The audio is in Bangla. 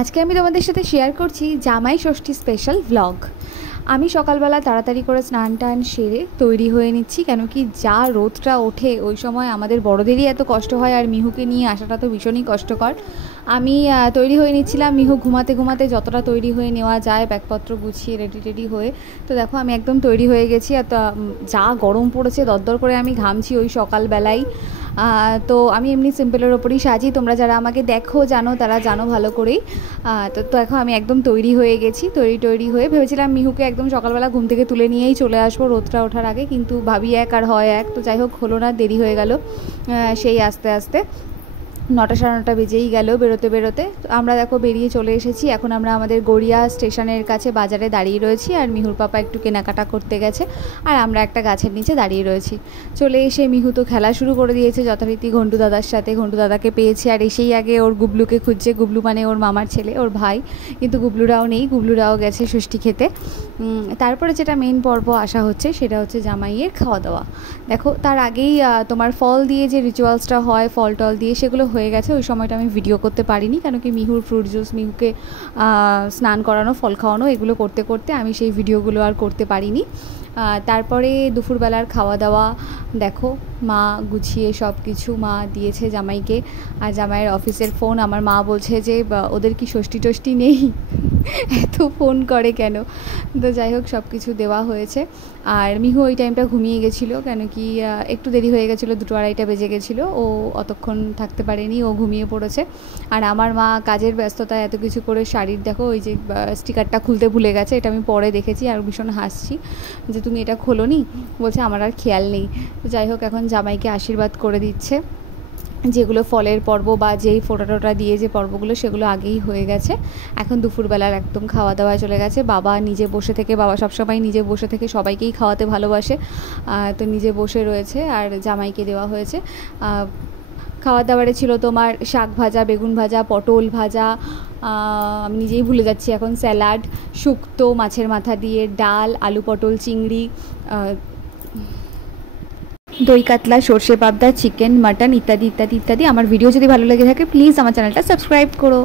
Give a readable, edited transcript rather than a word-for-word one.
আজকে আমি তোমাদের সাথে শেয়ার করছি জামাই ষষ্ঠী স্পেশাল ভ্লগ। আমি সকালবেলা তাড়াতাড়ি করে স্নান টান সেরে তৈরি হয়ে নিচ্ছি, কেন কি যা রোদটা ওঠে ওই সময় আমাদের বড়দেরই এত কষ্ট হয়, আর মিহুকে নিয়ে আসাটা তো ভীষণই কষ্টকর। আমি তৈরি হয়ে নিচ্ছিলাম, মিহু ঘুমাতে ঘুমাতে যতটা তৈরি হয়ে নেওয়া যায় ব্যাগপত্র গুছিয়ে রেডি টেডি হয়ে। তো দেখো আমি একদম তৈরি হয়ে গেছি, আর যা গরম পড়েছে দরদর করে আমি ঘামছি ওই সকালবেলায়। তো আমি এমনি সিম্পলের ওপরই সাজি, তোমরা যারা আমাকে দেখো জানো, তারা জানো ভালো করেই। তো দেখো আমি একদম তৈরি হয়ে গেছি, তৈরি হয়ে ভেবেছিলাম মিহুকে একদম সকালবেলা ঘুম থেকে তুলে নিয়েই চলে আসবো রোদটা ওঠার আগে, কিন্তু ভাবি এক আর হয় এক। তো যাই হোক হলো না, দেরি হয়ে গেল সেই আস্তে আস্তে 9টা সাড়ে 9টা বেজেই গেল বেরোতে বেরোতে। আমরা দেখো বেরিয়ে চলে এসেছি, এখন আমরা আমাদের গড়িয়া স্টেশনের কাছে বাজারে দাঁড়িয়ে রয়েছি, আর মিহুর পাপা একটু কেনাকাটা করতে গেছে, আর আমরা একটা গাছের নিচে দাঁড়িয়ে রয়েছি। চলে এসে মিহু তো খেলা শুরু করে দিয়েছে যথারীতি ঘন্টু দাদার সাথে। ঘন্টু দাদাকে পেয়েছে, আর এসেই আগে ওর গুবলুকে খুঁজছে। গুবলু মানে ওর মামার ছেলে, ওর ভাই, কিন্তু গুবলুরাও নেই, গুবলুরাও গেছে ষষ্ঠী খেতে। তারপরে যেটা মেন পর্ব আসা হচ্ছে সেটা হচ্ছে জামাইয়ের খাওয়া দাওয়া। দেখো তার আগেই তোমার ফল দিয়ে যে রিচুয়ালসটা হয়, ফল টল দিয়ে, সেগুলো হয়ে গেছে। ওই সময়টা আমি ভিডিও করতে পারিনি, কেন কি মিহুর ফ্রুট জুস, মিহুকে স্নান করানো, ফল খাওয়ানো, এগুলো করতে করতে আমি সেই ভিডিওগুলো আর করতে পারিনি। তারপরে দুপুরবেলার খাওয়া দাওয়া দেখো মা গুছিয়ে সব কিছু মা দিয়েছে জামাইকে। আর জামাইয়ের অফিসের ফোন, আমার মা বলছে যে ওদের কি ষষ্ঠী টষ্ঠী নেই, এত ফোন করে কেন। তো যাই হোক সব কিছু দেওয়া হয়েছে। আর মিহু ওই টাইমটা ঘুমিয়ে গেছিলো, কেন কি একটু দেরি হয়ে গেছিলো, 2টো 2:30টা বেজে গেছিলো, ও অতক্ষণ থাকতে পারেনি, ও ঘুমিয়ে পড়েছে। আর আমার মা কাজের ব্যস্ততায় এত কিছু করে শাড়ির দেখো ওই যে স্টিকারটা খুলতে ভুলে গেছে, এটা আমি পরে দেখেছি আর ভীষণ হাসছি যে তুমি এটা খোলোনি, বলছে আমার আর খেয়াল নেই। তো যাই হোক এখন জামাইকে আশীর্বাদ করে দিচ্ছে, যেগুলো ফলের পর্ব বা যেই ফোঁটা টোটা দিয়ে যে পর্বগুলো, সেগুলো আগেই হয়ে গেছে। এখন দুপুরবেলার একদম খাওয়া দাওয়ায় চলে গেছে। বাবা নিজে বসে থেকে, বাবা সবসময় নিজে বসে থেকে সবাইকেই খাওয়াতে ভালোবাসে, তো নিজে বসে রয়েছে, আর জামাইকে দেওয়া হয়েছে। খাওয়া দাওয়ারে ছিল তোমার শাক ভাজা, বেগুন ভাজা, পটল ভাজা, আমি নিজেই ভুলে যাচ্ছি এখন, স্যালাড, শুক্তো মাছের মাথা দিয়ে, ডাল, আলু পটল চিংড়ি, দই কাতলা, সর্ষে পাবদা, চিকেন, মাটন ইত্যাদি ইত্যাদি ইত্যাদি। আমার ভিডিও যদি ভালো লেগে থাকে প্লিজ আমার চ্যানেলটা সাবস্ক্রাইব করো।